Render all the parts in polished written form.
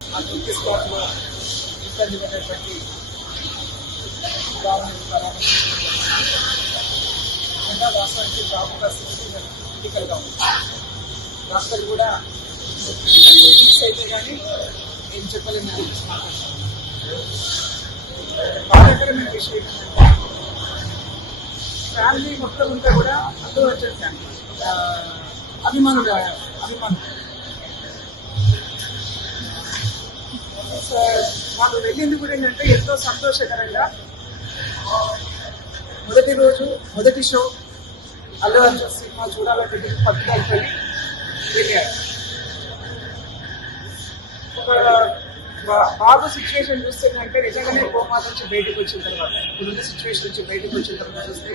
ఆ దుర్గి స్పాట్లో ఇబ్బంది పడేటువంటి రాష్ట్రానికి జాబ్ పరిస్థితి క్రిటికల్గా ఉంది. డాక్టర్ కూడా ఫీస్ అయితే కానీ ఏం చెప్పలేము. బాధాకరమైన విషయం ఏంటంటే ఫ్యామిలీ మొత్తం ఉంటే కూడా అల్లు అర్జున్ ఫ్యామిలీ అభిమానం మాకు వెళ్ళింది కూడా ఏంటంటే ఎంతో సంతోషకరంగా మొదటి షో అల్లు అర్జున్ సినిమా చూడాలంటే పట్టుదలకి వెళ్ళారు. బాబు సిచ్యువేషన్ చూస్తుందంటే నిజంగానే కోమా నుంచి బయటకు వచ్చిన తర్వాత ఇప్పుడున్న సిచ్యువేషన్ నుంచి బయటకు వచ్చిన తర్వాత చూస్తే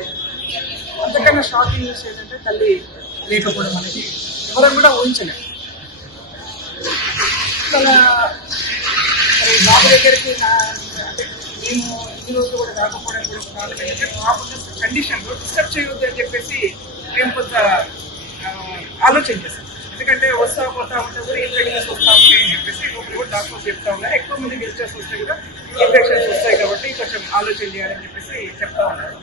అంతకన్నా షాకింగ్ న్యూస్ ఏంటంటే తల్లి లేకపోవడం అనేది ఎవరు కూడా ఊహించలేదు. బాబు దగ్గరికి అంటే మేము ఈ రోజు కూడా రాకపోవడానికి కూడా కారణం ఏంటంటే బాబున్న కండిషన్లో డిస్టర్బ్ చేయవద్దు అని చెప్పేసి మేము కొంత ఆలోచన చేస్తాం. ఎందుకంటే వస్తా పోతా ఉంటే కూడా ఇన్ఫెక్షన్స్ వస్తూ ఉంటాయి అని చెప్పేసి కూడా డాక్టర్స్ చెప్తా ఉన్నారు. ఎక్కువ మంది గెలిచేసి వస్తే కూడా ఇన్ఫెక్షన్స్ వస్తాయి కాబట్టి కొంచెం ఆలోచన చేయాలని చెప్పేసి చెప్తా ఉన్నారు.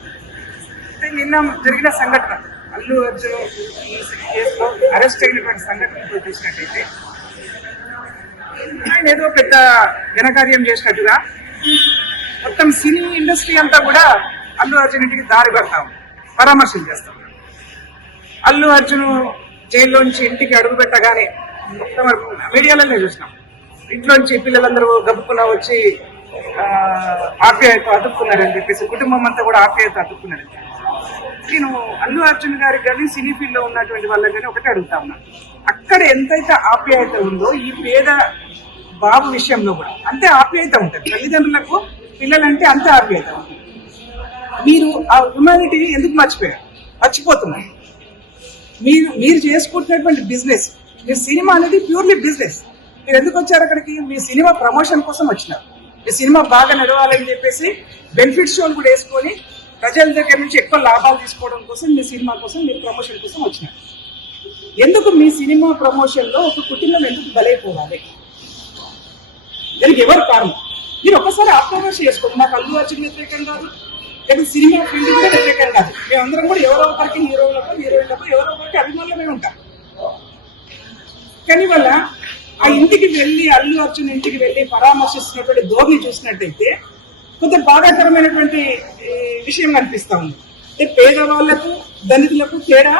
అయితే నిన్న జరిగిన సంఘటన అల్లు అర్జున్ ఈ కేసులో అరెస్ట్ అయినటువంటి సంఘటనతో చూసినట్టయితే ఆయన ఏదో పెద్ద ఘనకార్యం చేసినట్టుగా మొత్తం సినీ ఇండస్ట్రీ అంతా కూడా అల్లు అర్జున్ ఇంటికి దారి పెడతాం, పరామర్శలు చేస్తాం. అల్లు అర్జున్ జైల్లోంచి ఇంటికి అడుగు పెట్టగానే మొత్తం మీడియాలోనే చూసినాం. ఇంట్లోంచి పిల్లలందరూ గబుక్కున వచ్చి ఆప్యాయత అతుక్కున్నారని చెప్పేసి కుటుంబం అంతా కూడా ఆప్యాయత అతుక్కున్నారని. నేను అల్లు అర్జున్ గారికి కానీ సినీ ఫీల్డ్ లో ఉన్నటువంటి వాళ్ళకి కానీ ఒకటే అడుగుతా ఉన్నాను, అక్కడ ఎంతైతే ఆప్యాయత ఉందో ఈ పేద బాబు విషయంలో కూడా అంతే ఆప్యాయత ఉంటుంది. తల్లిదండ్రులకు పిల్లలంటే అంతే ఆప్యాయత ఉంటుంది. మీరు ఆ హ్యుమానిటీ ఎందుకు మర్చిపోతున్నారు? మీరు చేసుకుంటున్నటువంటి బిజినెస్, మీ సినిమా అనేది ప్యూర్లీ బిజినెస్. మీరు ఎందుకు వచ్చారు అక్కడికి? మీ సినిమా ప్రమోషన్ కోసం వచ్చినారు. మీ సినిమా బాగా నడవాలని చెప్పేసి బెనిఫిట్ షోలు కూడా వేసుకొని ప్రజల దగ్గర నుంచి ఎక్కువ లాభాలు తీసుకోవడం కోసం మీ సినిమా కోసం మీరు ప్రమోషన్ కోసం వచ్చినారు. ఎందుకు మీ సినిమా ప్రమోషన్ లో ఒక కుటుంబం ఎందుకు బలైపోవాలి? దానికి ఎవరు కారణం? మీరు ఒక్కసారి ఆత్మవిమర్శ చేసుకోండి. నాకు అల్లు అర్జున్ వ్యతిరేకం కాదు, లేదా సినిమా ఫీల్డ్ కూడా వ్యతిరేకం కాదు. మేమందరం కూడా ఎవరో ఒకరికి హీరోలకు హీరోయిన్లకు ఎవరో ఒకరికి అభిమానులమే ఉంటాం. కానీ వల్ల ఆ ఇంటికి వెళ్ళి అల్లు అర్జున్ ఇంటికి వెళ్ళి పరామర్శిస్తున్నటువంటి ధోరణి చూసినట్టయితే కొంత బాధాకరమైనటువంటి విషయం కనిపిస్తా ఉంది. అంటే పేదవాళ్లకు దళితులకు తేడా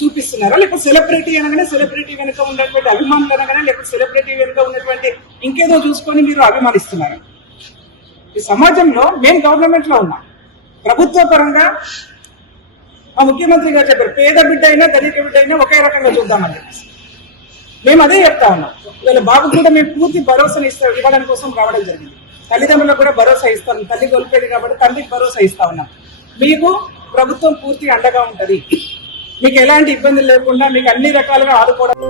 చూపిస్తున్నారా, లేకపోతే సెలబ్రిటీ అనగానే సెలబ్రిటీ వెనుక ఉన్నటువంటి అభిమానులు అనగానే, లేకపోతే సెలబ్రిటీ వెనుక ఉన్నటువంటి ఇంకేదో చూసుకొని మీరు అభిమానిస్తున్నారా? ఈ సమాజంలో మేము గవర్నమెంట్ లో ఉన్నాం, ప్రభుత్వ పరంగా మా ముఖ్యమంత్రి గారు చెప్పారు పేద బిడ్డ అయినా దళిత బిడ్డ అయినా ఒకే రకంగా చూద్దామని చెప్పేసి మేము అదే చెప్తా ఉన్నాం. వీళ్ళ బాబు కూడా మేము పూర్తి భరోసాని ఇవ్వడం కోసం రావడం జరిగింది. తల్లిదండ్రులకు కూడా భరోసా ఇస్తాం. తల్లి కోల్పోయింది కాబట్టి తండ్రికి భరోసా ఇస్తా ఉన్నాం. మీకు ప్రభుత్వం పూర్తి అండగా ఉంటది, మీకు ఎలాంటి ఇబ్బందులు లేకుండా మీకు అన్ని రకాలుగా ఆదుకోవడం.